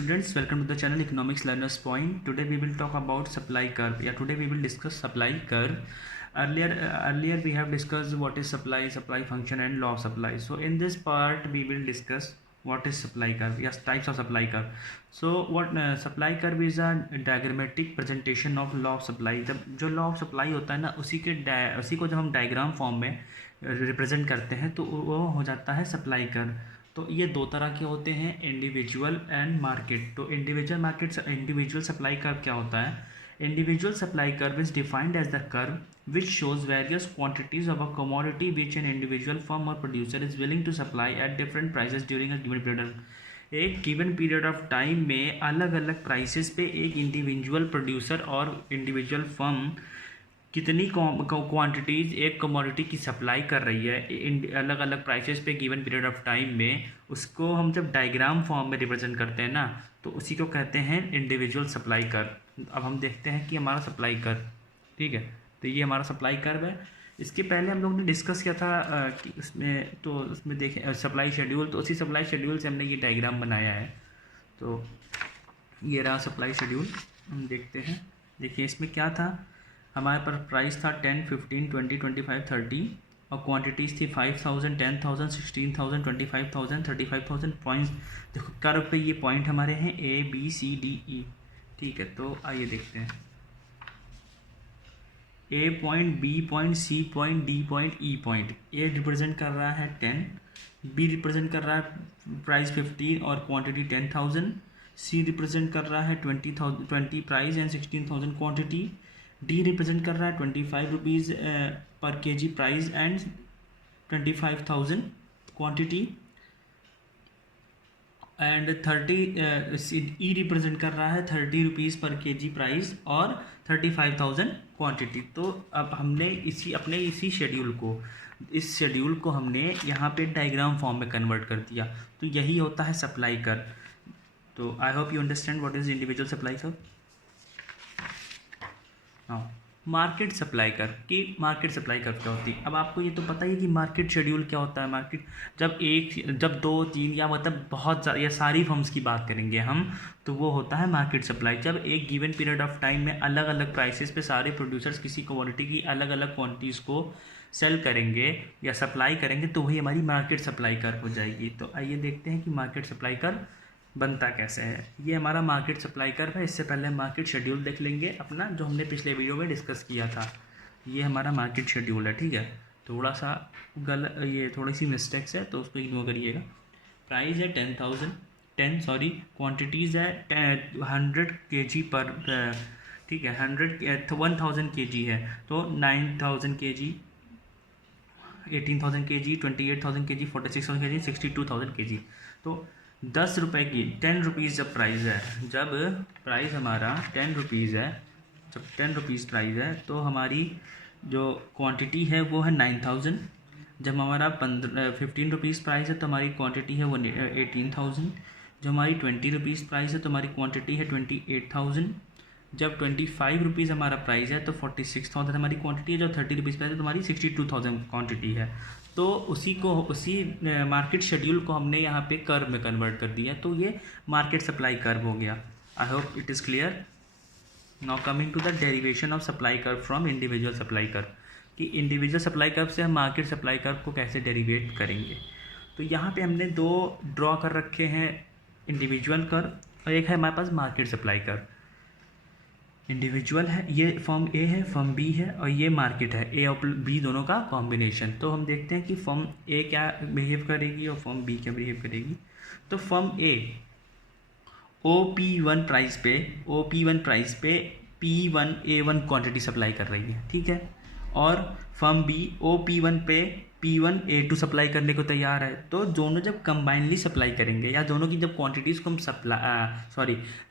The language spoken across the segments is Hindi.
students, welcome to the channel Economics Learners Point. Today we will talk about supply curve. Today we will discuss supply curve. Earlier we have discussed what is supply function and law of supply. So in this part we will discuss what is supply curve. Yes, types of supply curve. So what supply curve is a diagrammatic presentation of law of supply. जब जो law of supply होता है ना उसी को जब हम डायग्राम फॉर्म में रिप्रेजेंट करते हैं तो वो हो जाता है सप्लाई कर्व। तो ये दो तरह के होते हैं, इंडिविजुअल एंड मार्केट। तो इंडिविजुअल सप्लाई कर्व क्या होता है? Individual supply curve is defined as the curve which shows various quantities of a commodity which an individual firm or producer is willing to supply at different prices during a given period. एक गिवन पीरियड ऑफ टाइम में अलग अलग प्राइसेस पे एक इंडिविजुअल प्रोड्यूसर और इंडिविजुअल फर्म कितनी क्वांटिटीज़ एक कमोडिटी की सप्लाई कर रही है अलग अलग प्राइसेस पे गिवन पीरियड ऑफ टाइम में, उसको हम जब डायग्राम फॉर्म में रिप्रेजेंट करते हैं ना तो उसी को कहते हैं इंडिविजुअल सप्लाई कर्व। अब हम देखते हैं कि हमारा सप्लाई कर्व, ठीक है, तो ये हमारा सप्लाई कर्व है। इसके पहले हम लोग ने डिस्कस किया था कि उसमें देखें सप्लाई शेड्यूल, तो उसी सप्लाई शेड्यूल से हमने ये डायग्राम बनाया है। तो ये रहा सप्लाई शेड्यूल, हम देखते हैं। देखिए इसमें क्या था, हमारे पास प्राइस था 10, 15, 20, 25, 30 और क्वांटिटीज़ थी 5000, 10,000, 16,000, 25,000, 35,000 पॉइंट्स। देखो कर्व पे ये पॉइंट हमारे हैं A B C D E, ठीक है। तो आइए देखते हैं, A point, B point, C point, D point, E point. A represent कर रहा है 10, B रिप्रेजेंट कर रहा है प्राइस 15 और क्वांटिटी 10,000, C रिप्रेजेंट कर रहा है 20 price and 16,000 quantity, D represent कर रहा है 25 रुपीज़ पर KG price and 25,000 quantity, and 30 E represent कर रहा है 30 रुपीज़ पर केजी प्राइस और 35,000 क्वांटिटी। तो अब हमने इसी शेड्यूल को हमने यहाँ पे डायग्राम फॉर्म में कन्वर्ट कर दिया। तो यही होता है सप्लाई कर्व। तो I hope you understand what is individual supply curve. Market supply curve क्या होती है? अब आपको ये तो पता ही है कि मार्केट शेड्यूल क्या होता है। मार्केट जब 2, 3 या मतलब बहुत या सारी फर्म्स की बात करेंगे हम, तो वो होता है मार्केट सप्लाई। जब एक गिवन पीरियड ऑफ टाइम में अलग अलग प्राइसेस पे सारे प्रोड्यूसर्स किसी कमोडिटी की अलग अलग क्वांटिटीज़ को सेल करेंगे या सप्लाई करेंगे, तो वही हमारी मार्केट सप्लाई कर्व हो जाएगी। तो आइए देखते हैं कि मार्केट सप्लाई कर्व बनता कैसे है। ये हमारा मार्केट सप्लाई कर्व है। इससे पहले हम मार्केट शेड्यूल देख लेंगे अपना, जो हमने पिछले वीडियो में डिस्कस किया था। ये हमारा मार्केट शेड्यूल है, ठीक है। थोड़ा सा थोड़ी सी मिस्टेक्स है तो उसको इग्नोर करिएगा। प्राइस है 10,000 है 100 kg पर, ठीक है, 1000 kg है तो 9,000 kg, 18,000 kg, 28,000 kg, 46,000 kg, 62,000 kg। तो 10 रुपये की 10 रुपीज़ जब प्राइस है, जब प्राइस हमारा 10 रुपीज़ है, जब 10 रुपीज़ प्राइस है तो हमारी जो क्वांटिटी है वो है 9,000। जब हमारा 15 रुपीज़ प्राइस है तो हमारी क्वांटिटी है वो 18,000। जो हमारी 20 रुपीज़ प्राइस है तो हमारी क्वांटिटी है 28,000। जब 25 रुपीज़ हमारा प्राइस है तो 46,000 हमारी क्वांटिटी है। जब 30 रुपीज़ प्राइस है तो हमारी 62,000 क्वांटिटी है। तो उसी मार्केट शेड्यूल को हमने यहाँ पे कर्व में कन्वर्ट कर दिया, तो ये मार्केट सप्लाई कर्व हो गया। I hope it is clear. Now coming to the derivation of supply curve from individual supply curve, कि इंडिविजुअल सप्लाई कर्व से हम मार्केट सप्लाई कर्व को कैसे डेरिवेट करेंगे। तो यहाँ पे हमने 2 ड्रॉ कर रखे हैं, इंडिविजुअल कर्व और एक है हमारे पास मार्केट सप्लाई कर्व। इंडिविजुअल है, ये फर्म ए है, फर्म बी है और ये मार्केट है, ए और बी दोनों का कॉम्बिनेशन। तो हम देखते हैं कि फर्म ए क्या बिहेव करेगी और फर्म बी क्या बिहेव करेगी। तो फर्म ए OP1 प्राइस पे P1A1 क्वांटिटी सप्लाई कर रही है, ठीक है, और फर्म बी OP1 पे P1A2 सप्लाई करने को तैयार है। तो दोनों जब कंबाइनली सप्लाई करेंगे या दोनों की जब क्वांटिटीज़ को हम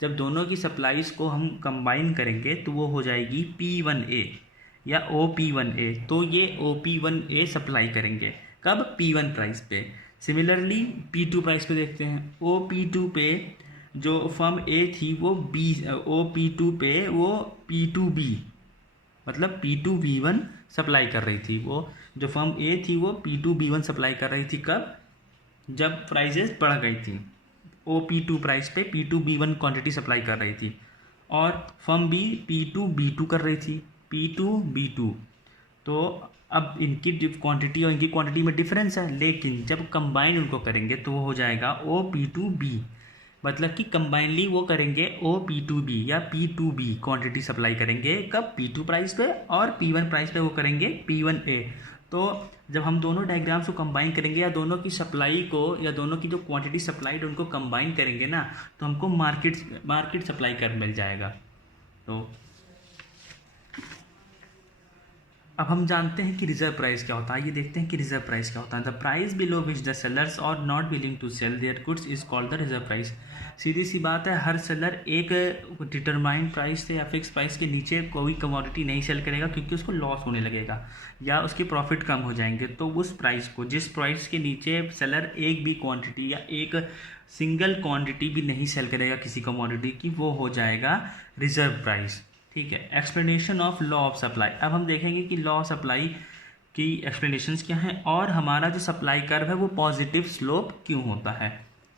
जब दोनों की सप्लाईज़ को हम कंबाइन करेंगे तो वो हो जाएगी P1A या OP1A। तो ये OP1A सप्लाई करेंगे कब? P1 प्राइस पे। सिमिलरली P2 प्राइस पे देखते हैं, OP2 पे जो फर्म ए थी वो OP2 पे वो P2B मतलब P2B1 सप्लाई कर रही थी। वो जो फर्म ए थी वो P2B1 सप्लाई कर रही थी कब? जब प्राइजेस बढ़ गई थी। P2 प्राइस पे P2 B1 क्वांटिटी सप्लाई कर रही थी और फर्म B P2 B2 कर रही थी, P2 B2। तो अब इनकी क्वांटिटी और इनकी क्वांटिटी में डिफरेंस है, लेकिन जब कंबाइन उनको करेंगे तो वो हो जाएगा OP2B। मतलब कि कंबाइनली वो करेंगे OP2B या P2B क्वांटिटी सप्लाई करेंगे, कब P2 प्राइस पे, और P1 प्राइस पे वो करेंगे P1A। तो जब हम दोनों डायग्राम्स को कंबाइन करेंगे या दोनों की सप्लाई को या दोनों की जो क्वांटिटी सप्लाइड उनको कंबाइन करेंगे ना, तो हमको मार्केट सप्लाई कर मिल जाएगा। तो अब हम जानते हैं कि रिजर्व प्राइस क्या होता है। ये देखते हैं कि रिजर्व प्राइस क्या होता है। The price below which the sellers are not willing to sell their goods is called the reserve price. सीधी सी बात है, हर सेलर एक डिटरमाइंड प्राइस से या फिक्स प्राइस के नीचे कोई कमोडिटी नहीं सेल करेगा, क्योंकि उसको लॉस होने लगेगा या उसके प्रॉफिट कम हो जाएंगे। तो उस प्राइस को, जिस प्राइस के नीचे सेलर एक भी क्वांटिटी या एक सिंगल क्वांटिटी भी नहीं सेल करेगा किसी कमोडिटी की, वो हो जाएगा रिजर्व प्राइस। ठीक है। Explanation of law of supply. अब हम देखेंगे कि लॉ ऑफ सप्लाई की एक्सप्लेनेशंस क्या हैं और हमारा जो सप्लाई कर्व है वो पॉजिटिव स्लोप क्यों होता है।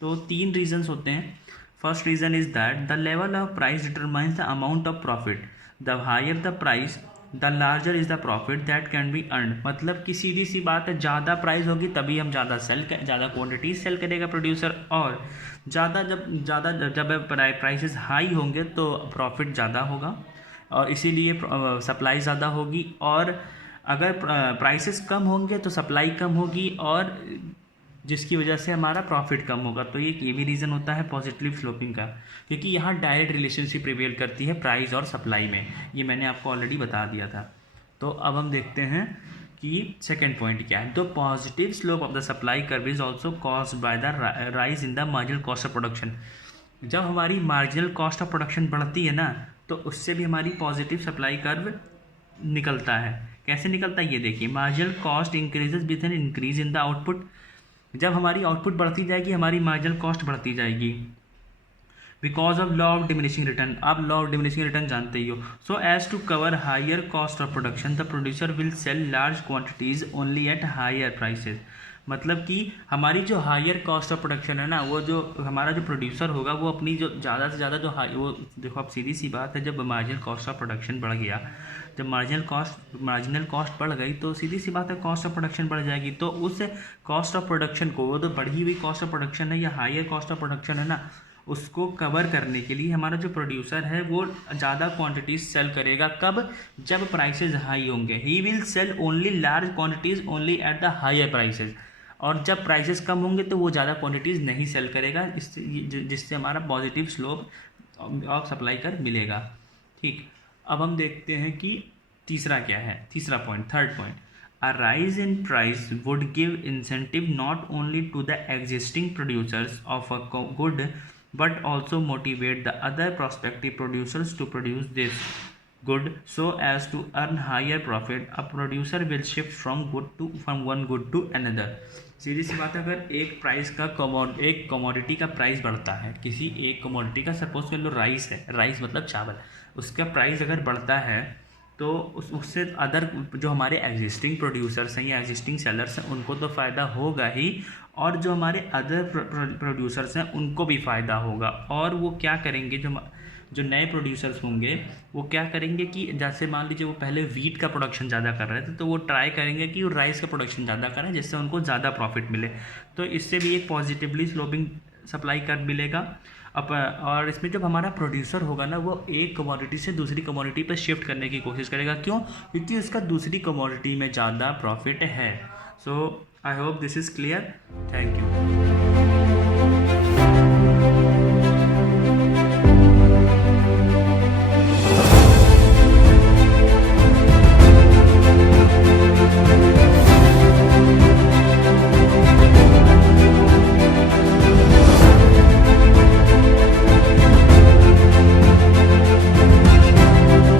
तो 3 रीजंस होते हैं। First reason is that the level of price determines the amount of profit. The higher the price the larger is the profit that can be earn. मतलब कि सीधी सी बात है, ज़्यादा प्राइस होगी तभी हम ज़्यादा क्वांटिटी सेल करेगा प्रोड्यूसर, और जब प्राइसेस हाई होंगे तो प्रॉफिट ज़्यादा होगा और इसीलिए सप्लाई ज़्यादा होगी, और अगर प्राइसेस कम होंगे तो सप्लाई कम होगी और जिसकी वजह से हमारा प्रॉफिट कम होगा। तो ये भी रीज़न होता है पॉजिटिव स्लोपिंग का, क्योंकि यहाँ डायरेक्ट रिलेशनशिप प्रिवेल करती है प्राइस और सप्लाई में। ये मैंने आपको ऑलरेडी बता दिया था। तो अब हम देखते हैं कि सेकेंड पॉइंट क्या है। The positive slope of the supply curve is also caused by the rise in the marginal cost of production. जब हमारी मार्जिनल कॉस्ट ऑफ प्रोडक्शन बढ़ती है ना, तो उससे भी हमारी पॉजिटिव सप्लाई कर्व निकलता है। कैसे निकलता है ये देखिए। Marginal cost increases with an increase in the output. जब हमारी आउटपुट बढ़ती जाएगी हमारी मार्जिनल कॉस्ट बढ़ती जाएगी, because of law of diminishing return. आप लॉ ऑफ डिमिनिशिंग रिटर्न जानते ही हो। So as to cover higher cost of production the producer will sell large quantities only at higher prices. मतलब कि हमारी जो हायर कॉस्ट ऑफ प्रोडक्शन है ना, वो जो हमारा जो प्रोड्यूसर होगा वो अपनी जो ज़्यादा से ज़्यादा वो देखो, अब सीधी सी बात है, जब मार्जिनल कॉस्ट ऑफ प्रोडक्शन बढ़ गया, जब मार्जिनल कॉस्ट बढ़ गई तो सीधी सी बात है कॉस्ट ऑफ प्रोडक्शन बढ़ जाएगी। तो उस कॉस्ट ऑफ प्रोडक्शन को, वो तो बढ़ी हुई कॉस्ट ऑफ प्रोडक्शन है या हायर कॉस्ट ऑफ प्रोडक्शन है ना, उसको कवर करने के लिए हमारा जो प्रोड्यूसर है वो ज़्यादा क्वांटिटीज सेल करेगा। कब? जब प्राइसेस हाई होंगे। He will sell only large quantities only at the higher prices. और जब प्राइसेस कम होंगे तो वो ज़्यादा क्वांटिटीज़ नहीं सेल करेगा, जिससे हमारा पॉजिटिव स्लोप ऑफ सप्लाई कर मिलेगा। ठीक। अब हम देखते हैं कि तीसरा क्या है। तीसरा point, third point, a rise in price would give incentive not only to the existing producers of a good but also motivate the other prospective producers to produce this good so as to earn higher profit. A producer will shift from one good to another. सीधी सी बात है, अगर एक कमोडिटी का प्राइस बढ़ता है, किसी एक कमोडिटी का, सपोज कर लो राइस है, राइस मतलब चावल, उसका प्राइस अगर बढ़ता है तो उससे अदर जो हमारे एग्जिस्टिंग प्रोड्यूसर्स हैं या एग्जिस्टिंग सेलर्स हैं उनको तो फ़ायदा होगा ही, और जो हमारे अदर प्रोड्यूसर्स हैं उनको भी फ़ायदा होगा। और वो क्या करेंगे, जो नए प्रोड्यूसर्स होंगे वो क्या करेंगे कि जैसे मान लीजिए वो पहले वीट का प्रोडक्शन ज़्यादा कर रहे थे, तो वो ट्राई करेंगे कि वो राइस का प्रोडक्शन ज़्यादा करें, जिससे उनको ज़्यादा प्रॉफिट मिले। तो इससे भी एक पॉजिटिवली स्लोपिंग सप्लाई कर्व मिलेगा। और इसमें जब हमारा प्रोड्यूसर होगा ना, वो एक कमोडिटी से दूसरी कमोडिटी पर शिफ्ट करने की कोशिश करेगा। क्यों? क्योंकि उसका दूसरी कमोडिटी में ज़्यादा प्रॉफिट है। So I hope this is clear. Thank you.